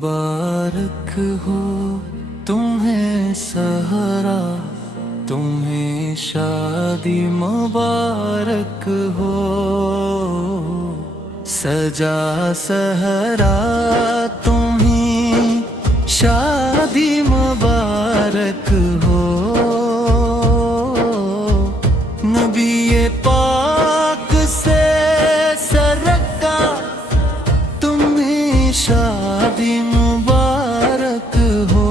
मुबारक हो तुम्हें सहरा, तुम्हें शादी मुबारक हो। सजा सहरा तुम्हें शादी मुबारक हो। नबी पाक से सरका तुम्हें शादी मुबारक हो।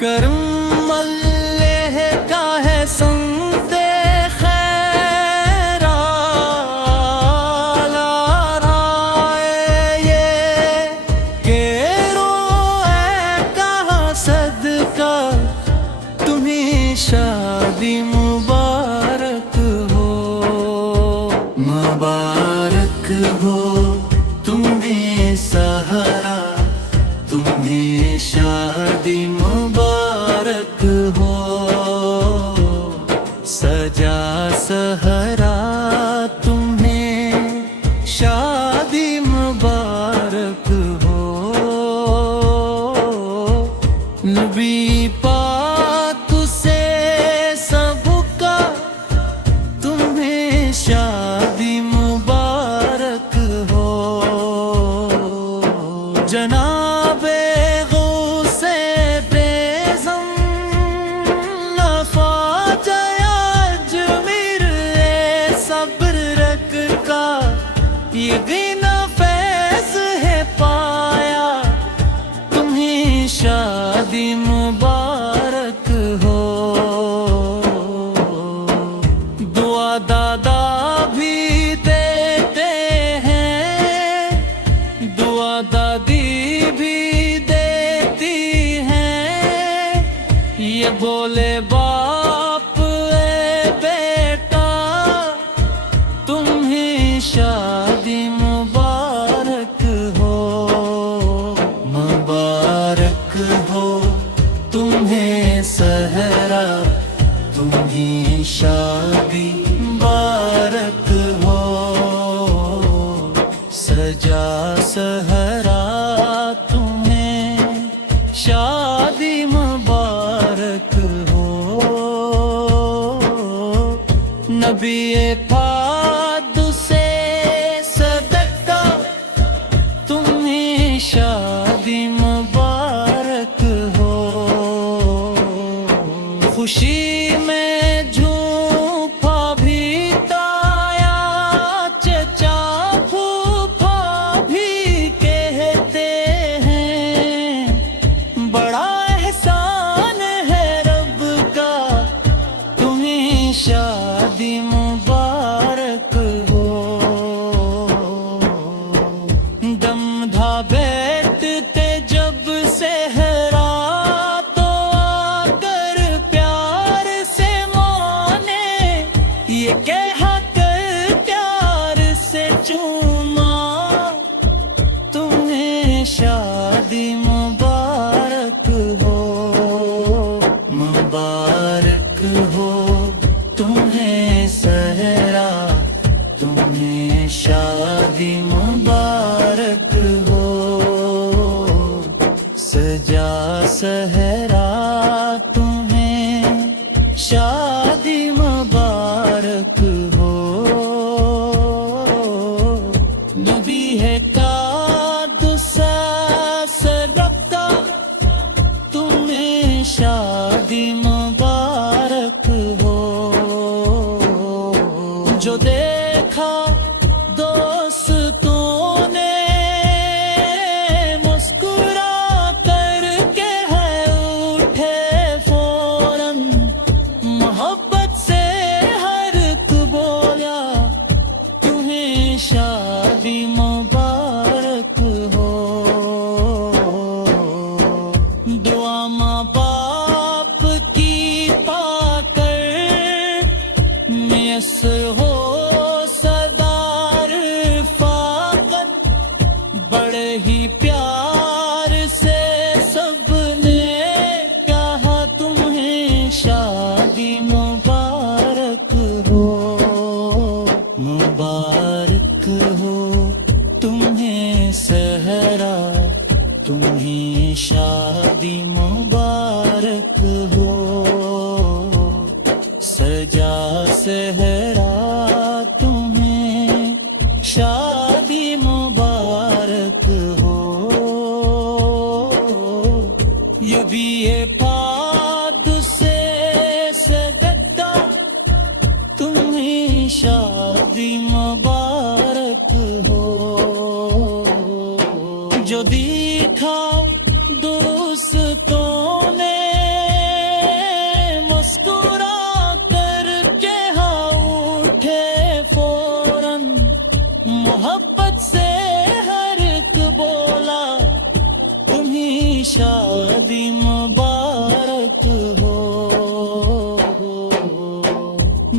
करम अल्लाह का है सुनते खैरा, ये के रोए कहाँ सदका तुम्हें शादी मुबारक हो। मुबारक हो तुम्हें सहारा, तुम्हें शादी मुबारक हो। सजा सहरा तुम्हें शादी मुबारक हो। नबी पाक से सबका तुम्हें शादी मुबारक हो। जनाबे गौसे बेज़म नफ़ाज़ अजमीर सब्र रख का ये बिना फैज़ है पाया तुम्हें शादी मुबारक हो। दुआ दादा भी देते हैं, दुआ दादी भी देती हैं। ये बोले बाप ए बेटा तुम्हें शादी मुबारक हो। मुबारक हो तुम्हें सहरा, तुम्हें शादी मुबारक हो। सजा सहरा तुम्हें शादी मुबारक हो। नबी पाक से सदका तुम्हें शादी मुबारक हो। खुशी में झूठा भी ताया चचा फूफा भी कहते हैं। बड़ा एहसान है रब का तुम्हें शादी मुबारक हो। दमधा बैठते जब सहरा तो आकर प्यार से माने ये कहा कर प्यार से चूमा तुम्हें शादी मुबारक हो। मुबारक हो तुम्हें सहरा, तुम्हें शादी मुबारक हो। सजा सहरा तुम्हें शादी मुबारक हो। नबी है का दुसा सरका तुम्हें शादी मुबारक हो। जो देखा दोस्तों ने मुस्कुरा करके है उठे फौरन, मोहब्बत से हर एक बोला तुम्हें शादी मुबारक हो। दुआ माँ बाप की पाकर मैसर हो सदार फाकत, बड़े ही प्यार से सबने कहा तुम्हें शादी मुबारक हो। मुबारक हो तुम्हें जो दिखा दोस्तों ने मुस्कुरा करके हाँ उठे फौरन, मोहब्बत से हर एक बोला तुम्हीं शादी मुबारक हो।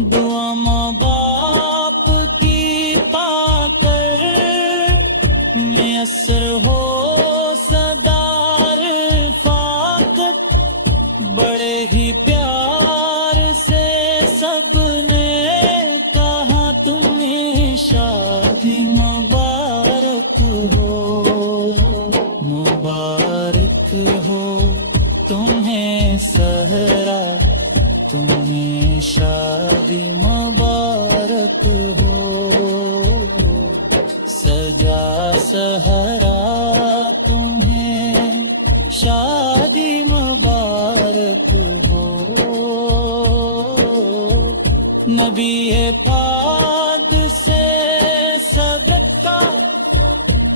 दुआ माँ बाप की पाकर मैसर हो सदार फाकत, बड़े ही प्यार से सबने कहा तुम्हें शादी मुबारक हो। मुबारक हो तुम्हें सहरा, तुम्हें शादी मुबारक हो। सजा सहरा तुम्हें शादी मुबारक हो। नबी पाक से सदका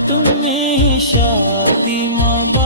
तुम्हें शादी मुबारक